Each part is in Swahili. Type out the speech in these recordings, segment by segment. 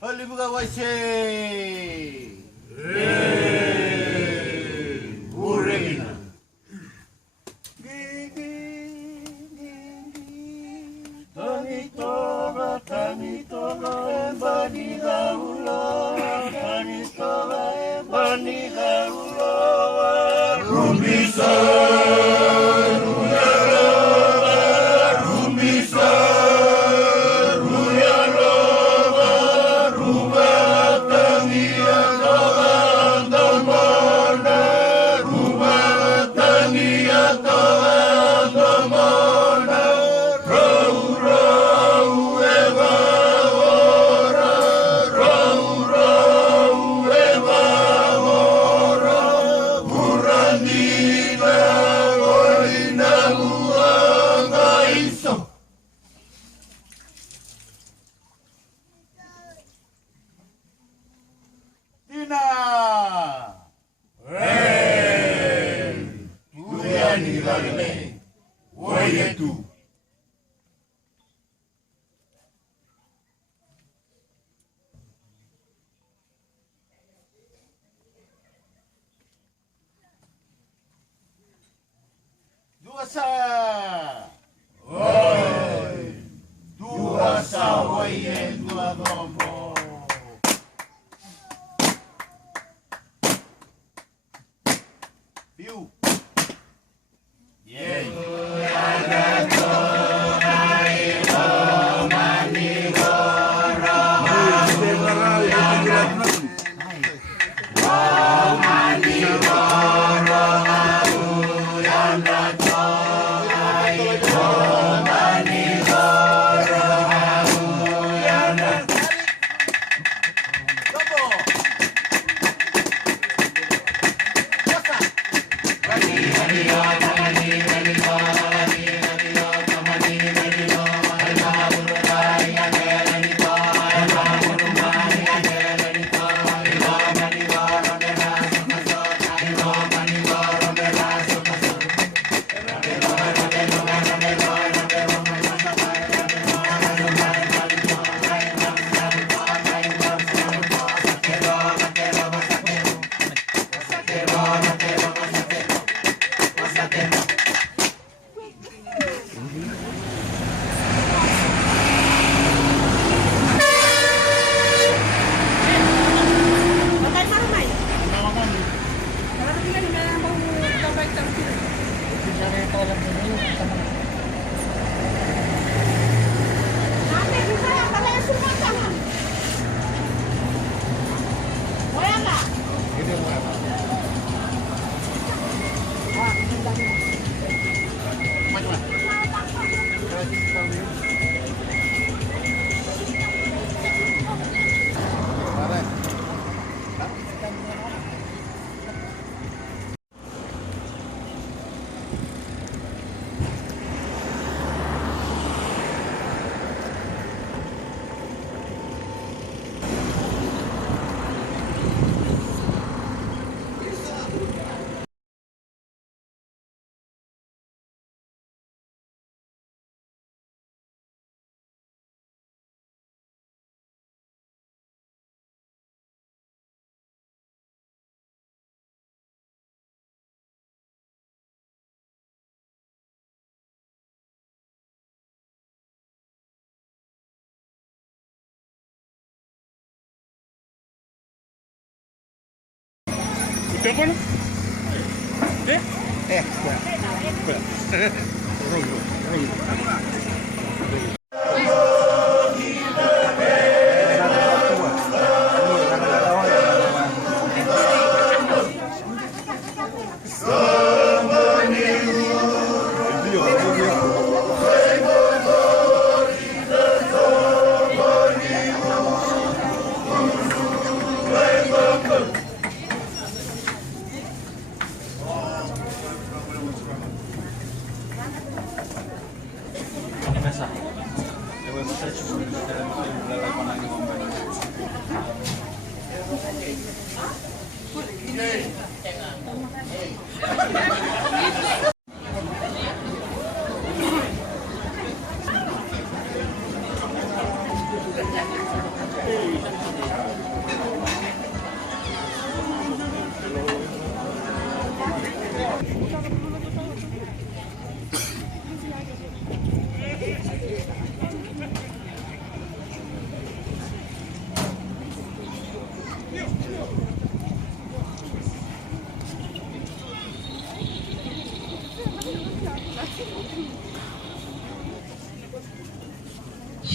할리브가 와이세. 우레기나. Tanitoga, embaniga uloa, tanitoga, embaniga uloa, rumisa, ruyaloba, rumisa, ruyaloba, rubatangia toga andomona, rubatangia toga andomona, Duasa! Oi! Duasa, oye, duadomo! Piu! Yay! Telepon?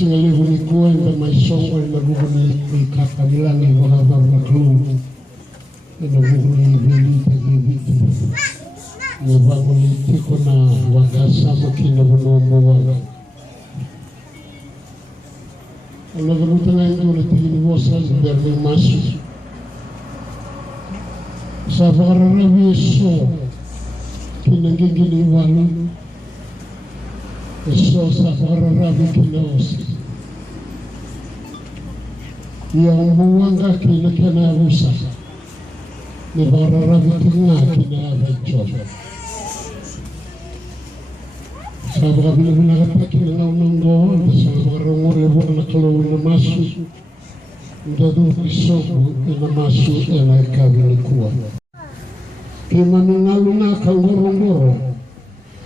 Singali hulikuwa enda maisongo ina buguni ikakamilangi wahaba waklu ina buguni vilita giviti ni wanguli tiko na wagasama kina bunombo waga alaga mutana ndo na tigini wosa berni masu safararabi so kina gigili walu so safararabi kina osi yang buwanga kina kena usa ni bararabi kina kina abajo safararabi kina kata kina naunango safararabi kina kalau ina masu ndadu kisoku ina masu ina kabili kuwa kimani ngaluna kangorongoro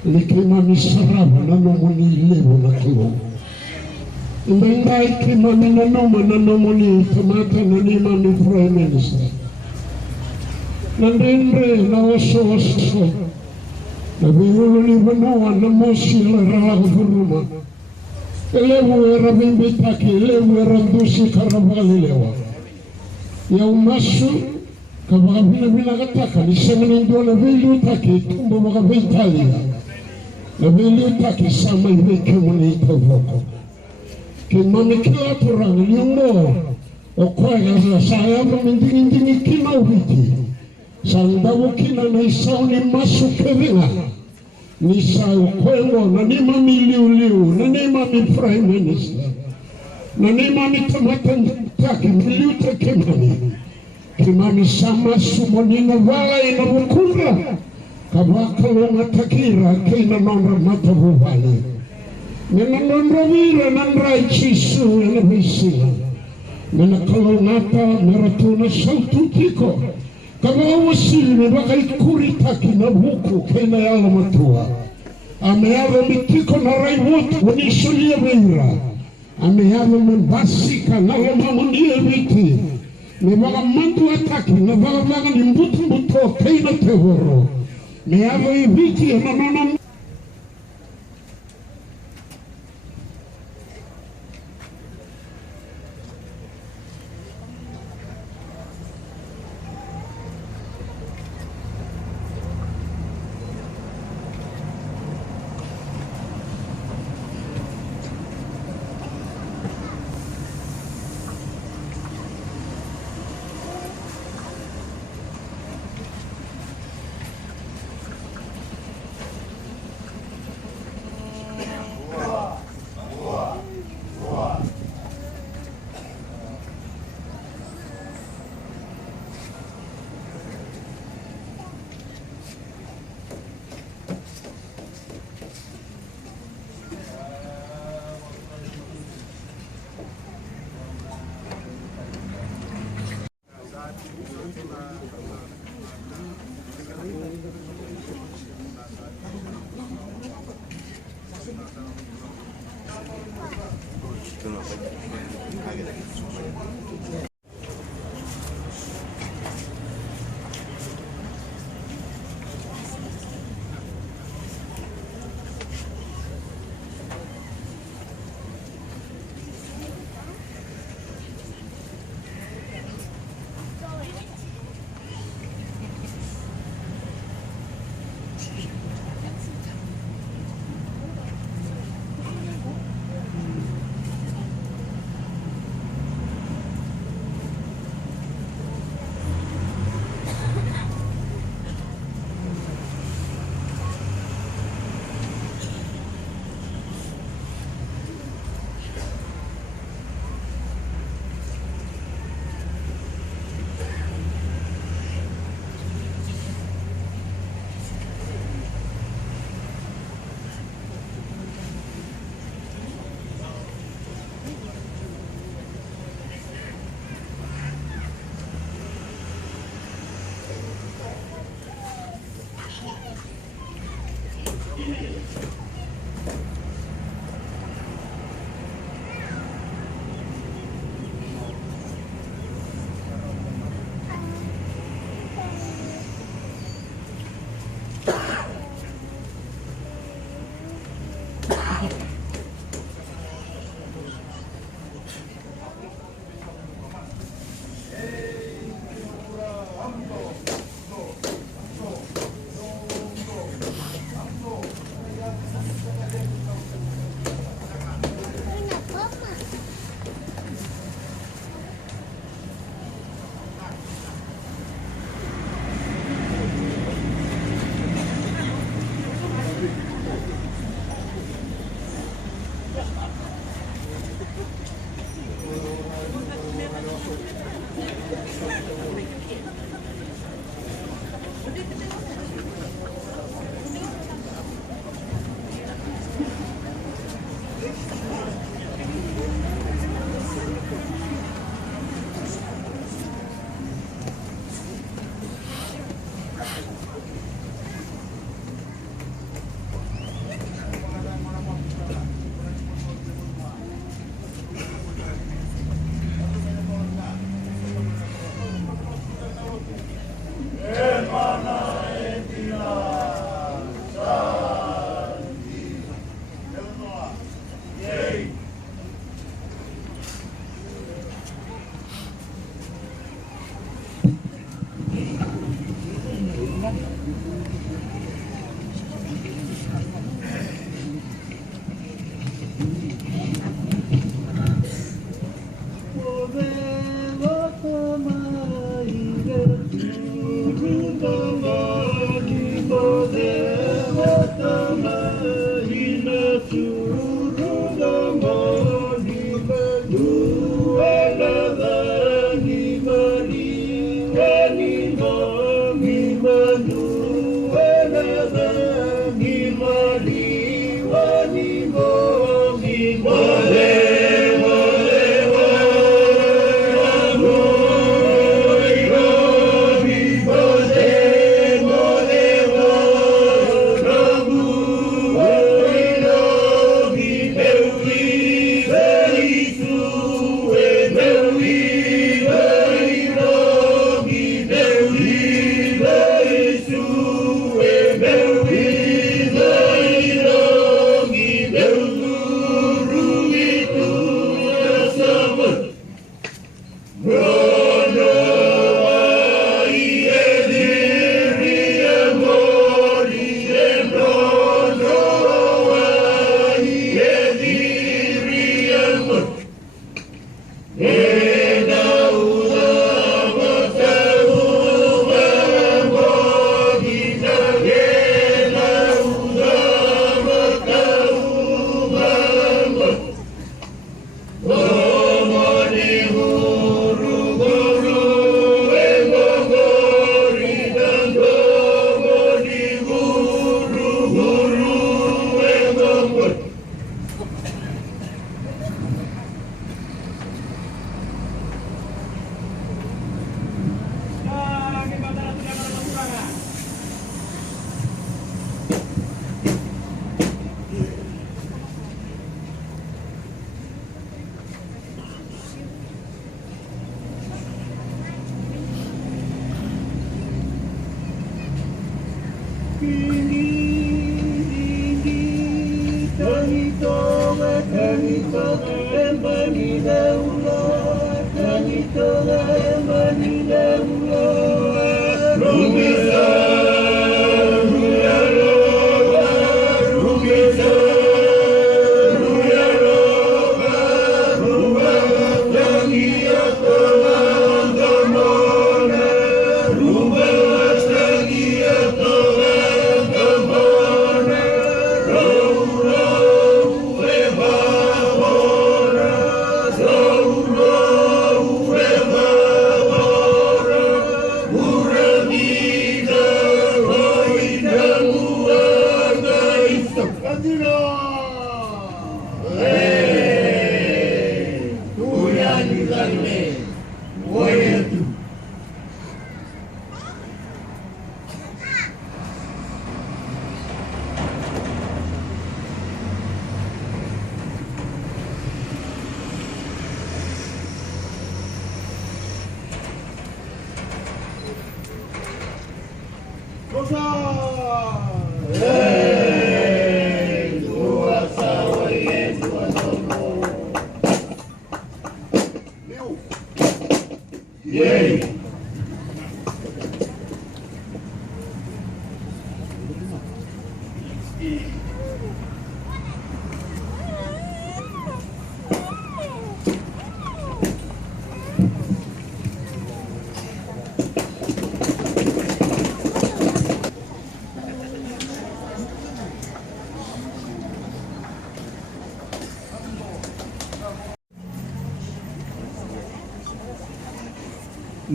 likimani sarabu nanomoni ilebu na kilo imbengai kimani nanomoni tamata nanimani prime minister nandendre na oso na bingulu libanoa na mosi la ragu furuma elewu era bimbitaki elewu era ndusi karabali lewa ya umasu kabaka bila kataka nisema ndio na vile utaki tumbo baka Italia na vile utaki sama hivi kama itavoko kimani kila turang liungo okwega za sayama mindingi kina ubiti sandabu kina na isauni masu kevina nisa ukwengo na nima miliuliu na nima mi prime minister na nima mi tamatan taki miliute kimani kimani sama sumonina wala ina bukura kabakalo matakira kina nonra matabubali nina nonra vira nandra ichisu ina visila nina kalongata meratuna sautu tiko kama wasili baka ikuri taki na buku kina yala matua ameyala mitiko na raiwotu wanishulia vira ameyala mbasika na lamamunia viti ni baga mantu ataki na baga ni mbuto kaina tevoro ni avo ibiti na nana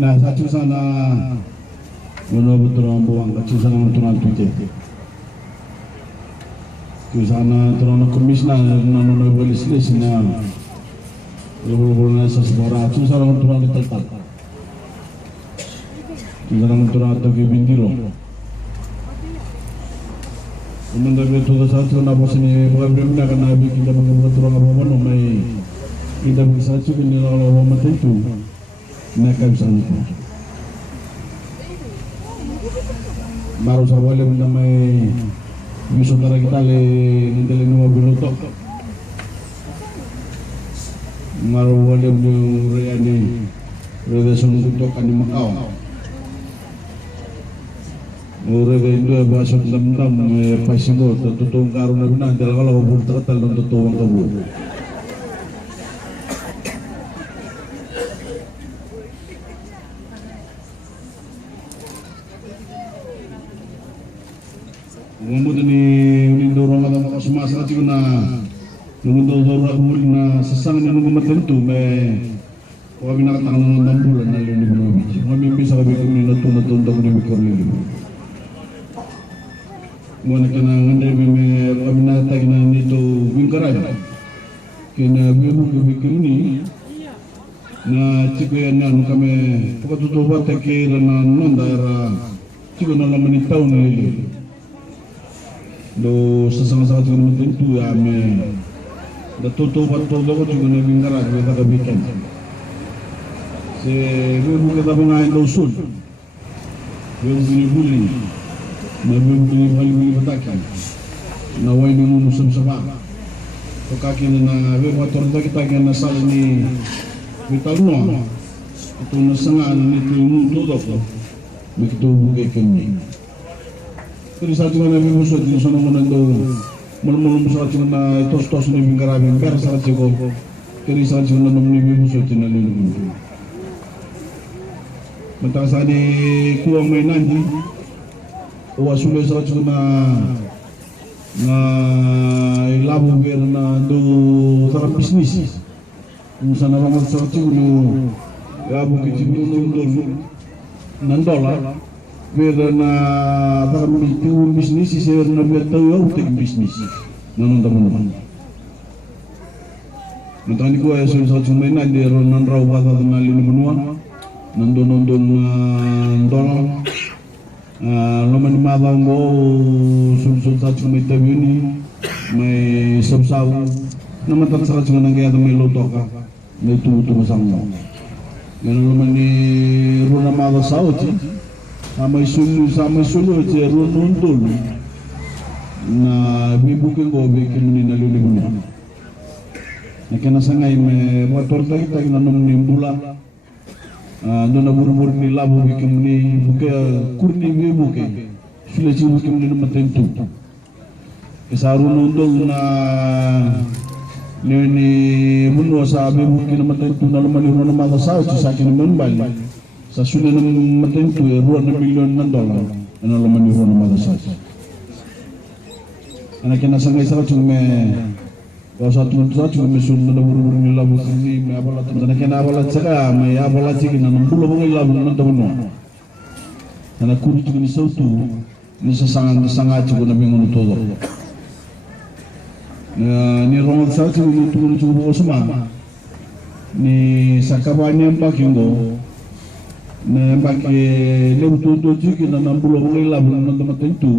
Nah, satu sana menurut orang buang kecil sana turan tuite. Tu sana turan komisna nanu polis lesnya. Level-levelnya seseorang tu sana turan tetap. Tu sana turan atau kebintiro. Sementara itu satu nama sini bukan benar kerana kita mengambil turan apa-apa nomai kita bisa cuci ni lalu apa itu. Mereka bisa nipu. Baru sahaja namai saudara kita le nintele mobil itu. Baru boleh berani redaksi untuk kan di Macau. Orang itu bahasa tentang pasien itu tutung karuna benar kalau kabur terketal untuk tuang kabur. Ngomong ni dorong ada makasih masalah cikgu na nunggu dorong aku na sesang ni nunggu matentu me kami nak tangan nonton bulan nali ni bulan biji kami bisa kami kami nonton tak ni mikir ni mana kena ngandai me kami nak tak kena ni tu bingkarai kena biru bikin ni na cikgu yang nak kami pokok tu buat tak kira na nondara cikgu na lama ni tahun ni do sesama-sama dengan tentu ya me da toto bato do ko juga nabi ngara kita kabikan se bu kita bengai do sul bu buli na bu buli batakan na wai ni musam sabah to kaki na be motor do kita kan asal ni vital no to na sanga ni tu do ko begitu buke kini. Jadi saat ini kami musuh di sana menando malam saat ini tos ni bingkara bingkar saat itu jadi saat ini kami musuh di sana ni. Mentang saat ini kuang mainan ni, wasulnya saat itu na labu ber na do sarap bisnis. Sana bangun saat itu labu kecil tu nandola. Biar na kami itu bisnis sih na biar tahu apa bisnis nanon teman-teman. Nanti gua ya sudah cuma ini dia non rawa kata nali benua nondon dollar loman mabang go sudah cuma itu ini mai sebsau nama tak salah cuma nangkaya tu mai lotoka mai tu masang. Kalau loman di runa mabang sauci sampai sulu je runundul na bibukin go bikin ni nalu ni bunya na kena sangai me motor ta kita na nom ni bula do na buru ni labu bikin ni buke kurni bibuke sule ci bikin ni matentu isa runundul na ni munwa sa bibukin matentu na lumani runa ma sa ci sakin mon bali sa sudah matentu $2 million $, ano laman ni Rono Magasas. Anak yang nasangai sa cuma kalau satu cuma sudah buru-buru ni labu sini, may abalat. Anak yang abalat saka, may abalat sih na 60 mga labu na tamuno. Anak kuri cuma ni sautu, ni sangat cuma nabi ngono todo. Ni Rono Magasas cuma semua. Ni sakabanya pakingo. Na bagi lebutu juga na 60 mga labu na tamatentu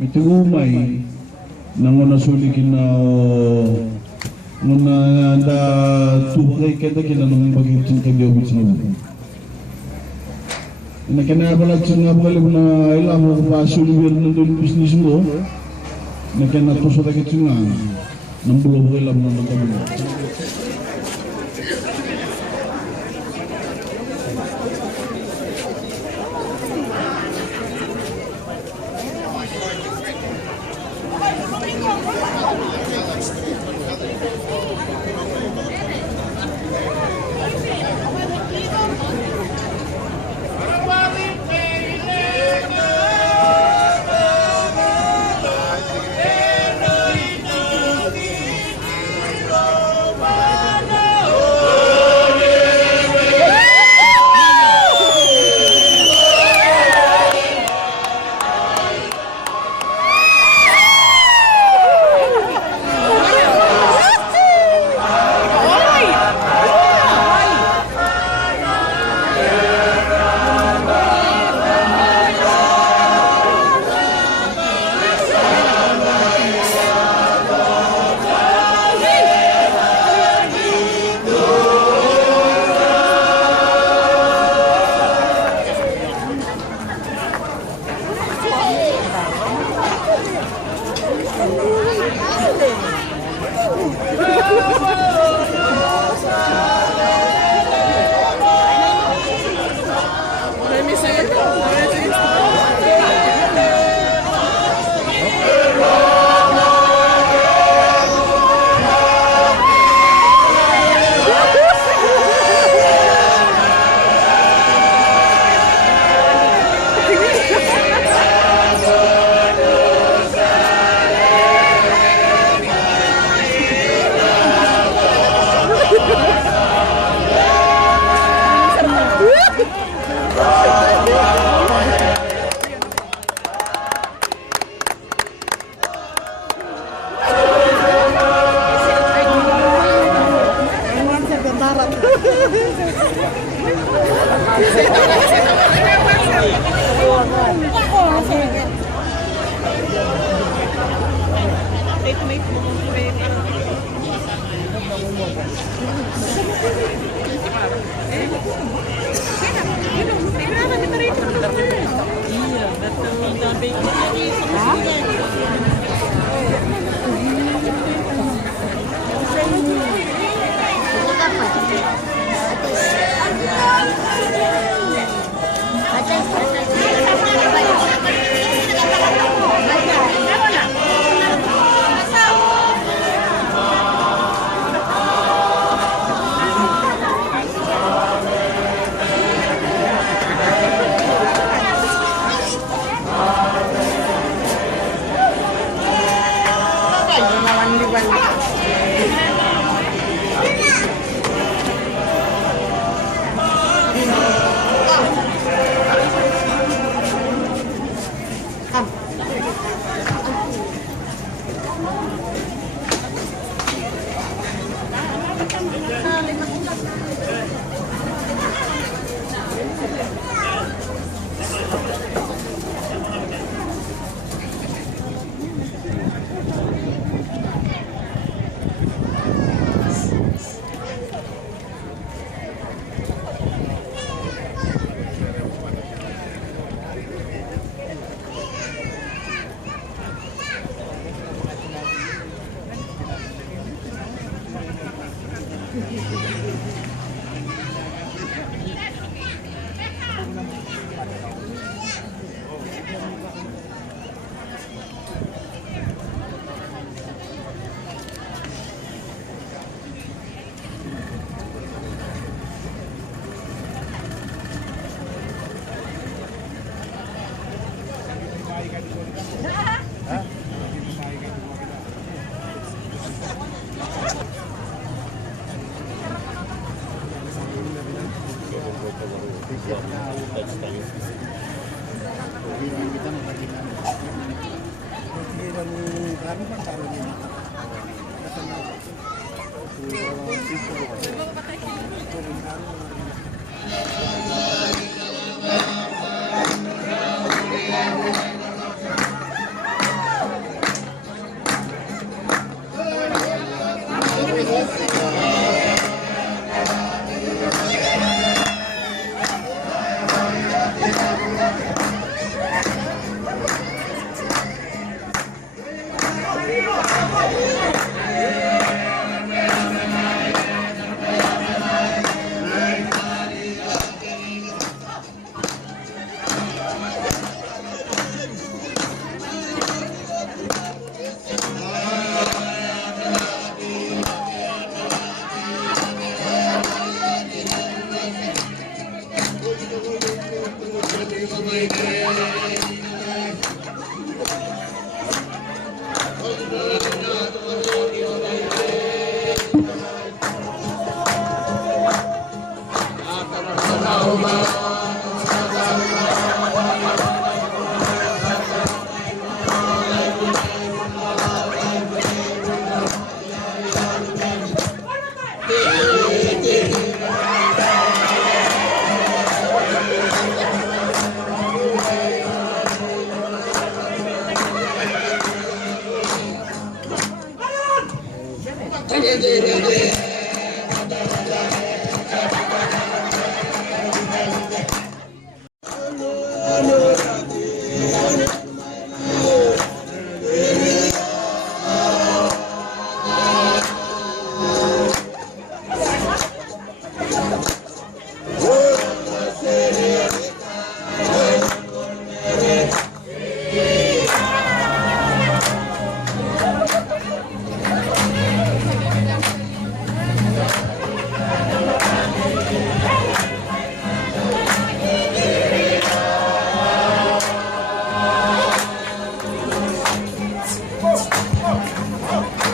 may umay na ngona sulikin na ngona da tubay kita kina nung bagi cinta dia bisna na kana bala cinga bali na ilamu pa sulibir na dun bisnis mo na kana tuso ta cinga 60 mga labu na tamatentu. Bye.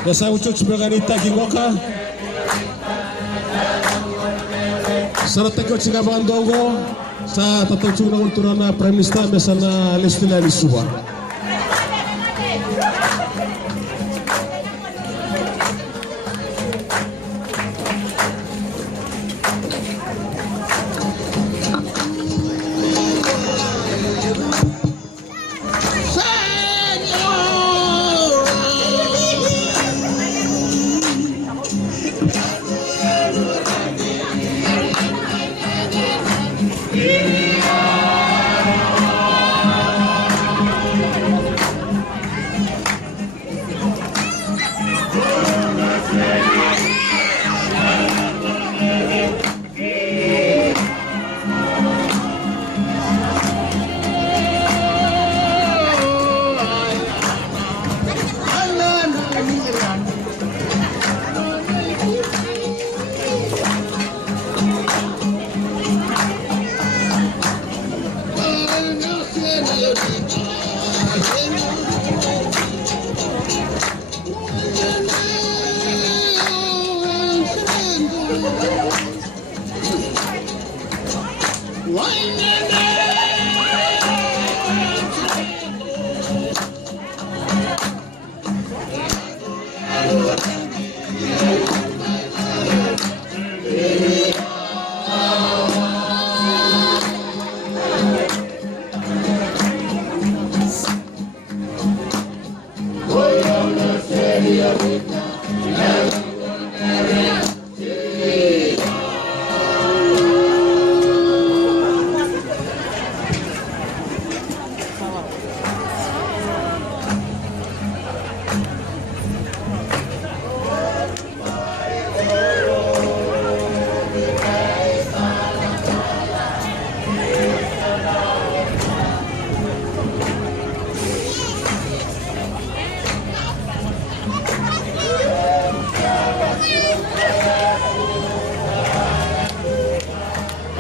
Dasa ucuk sebaganita kingoka sarata ko singa bandongo sa tataucung na ulturana Prime Minister mesana Lestina Lisua.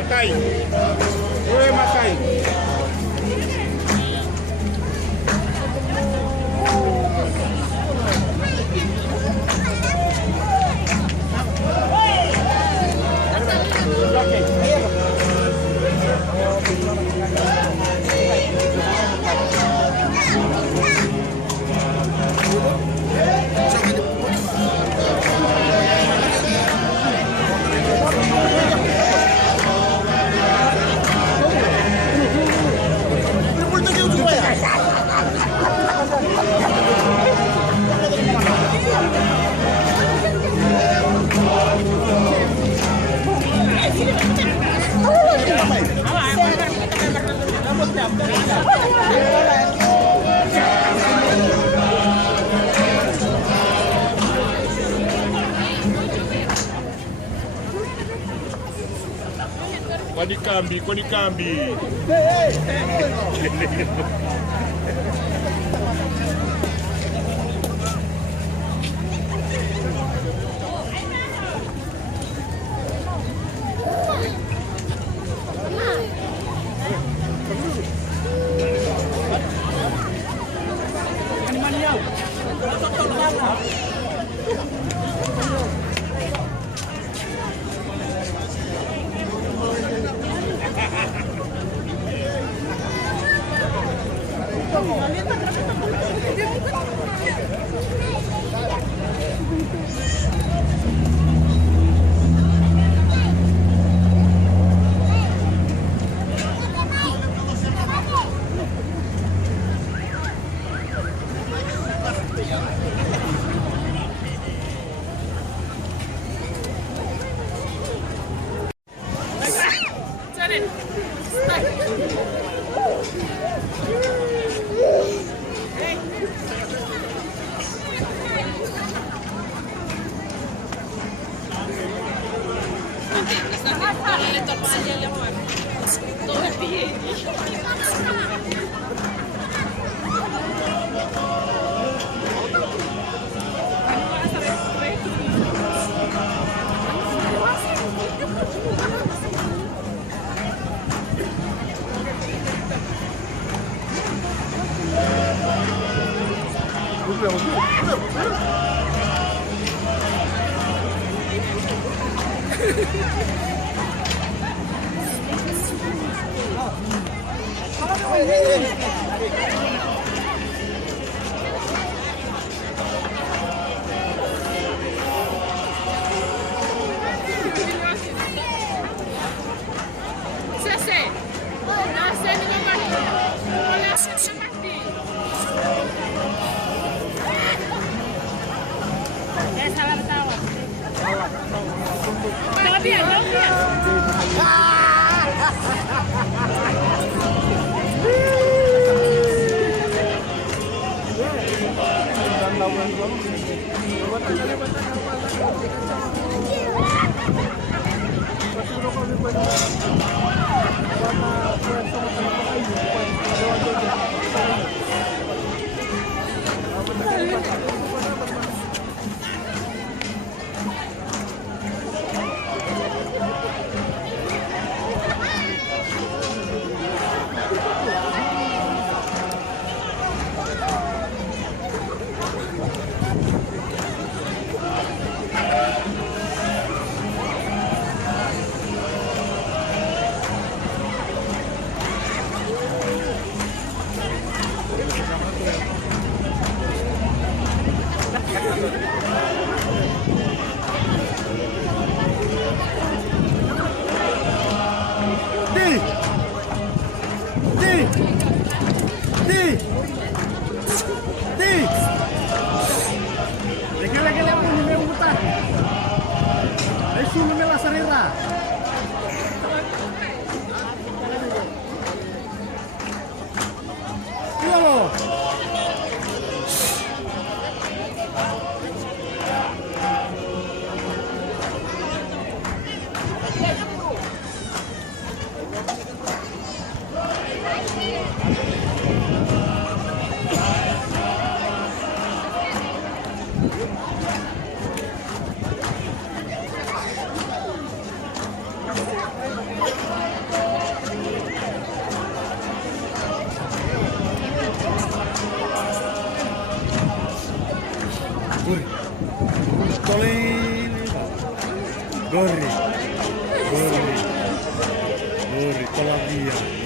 Makai. Oi, Makai. Kwani kambi. Gorri, con la via.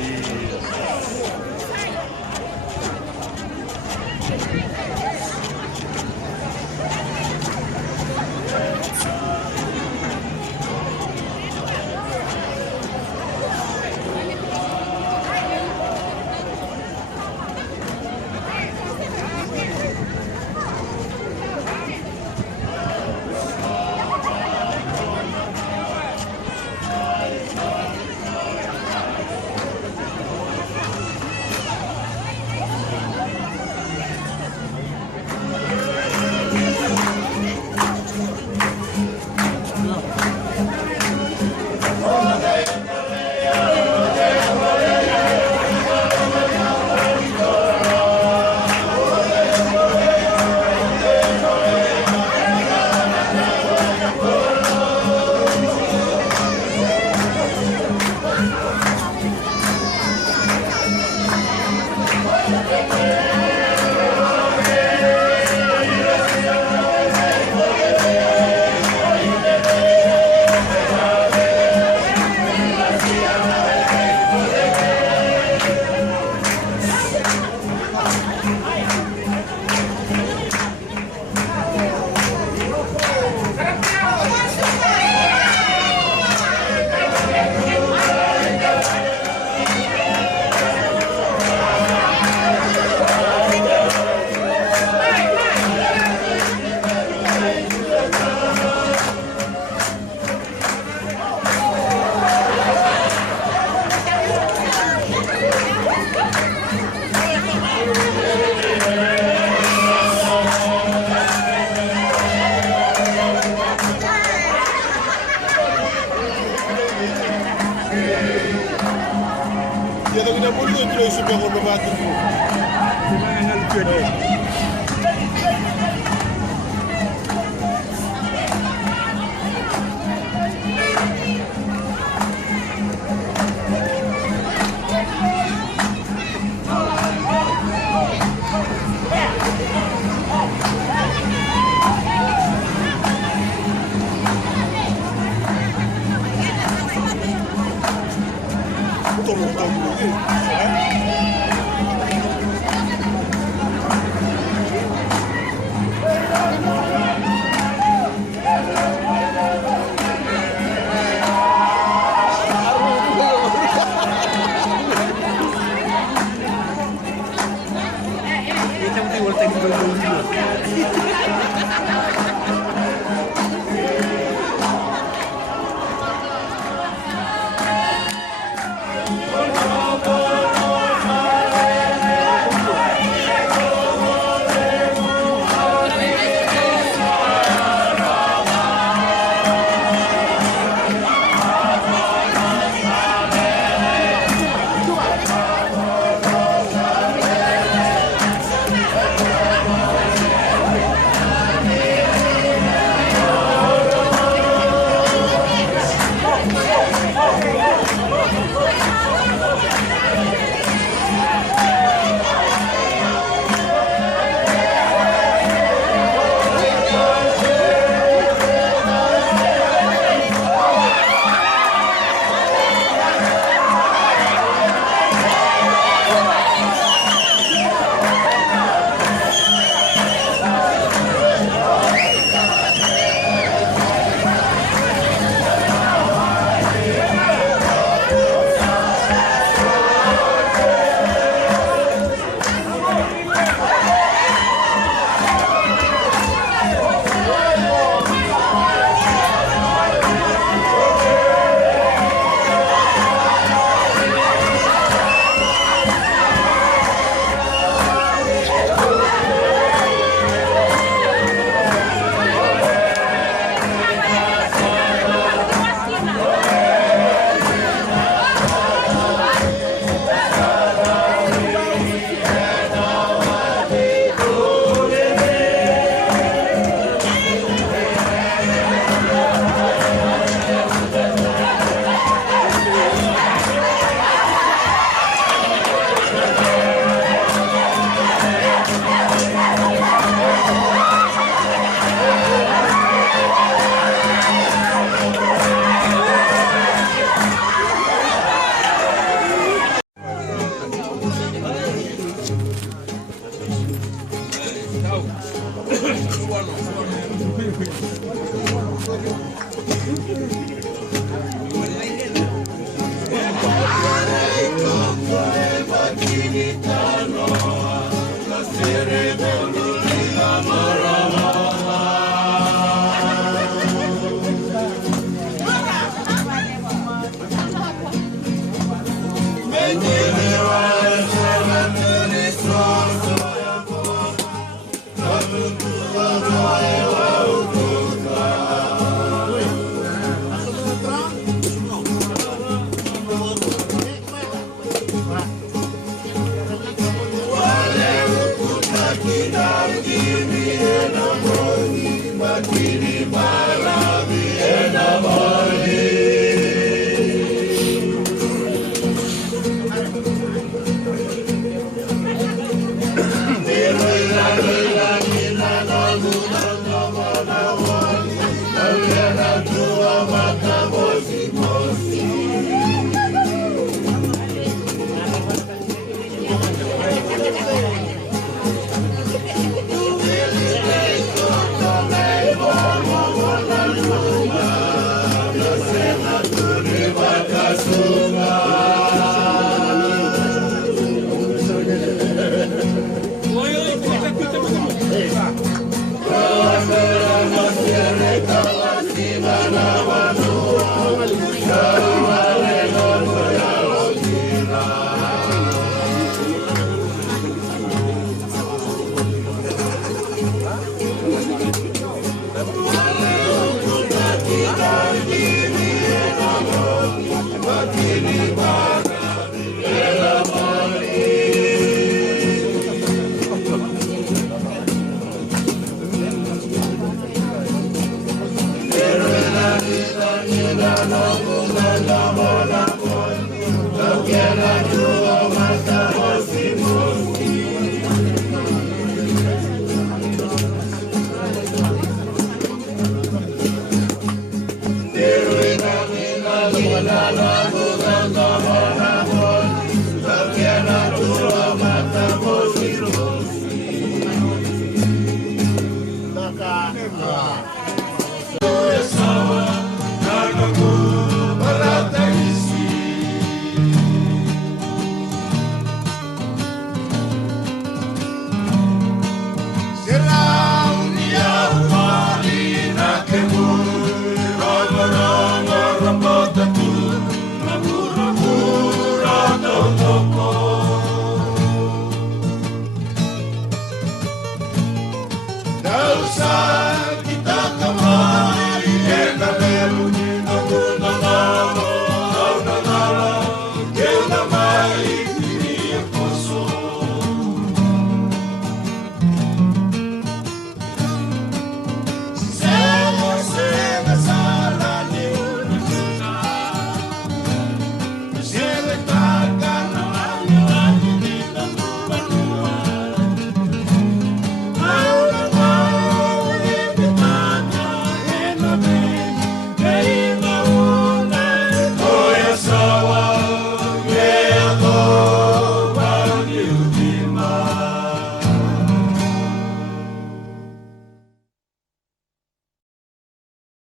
Bakini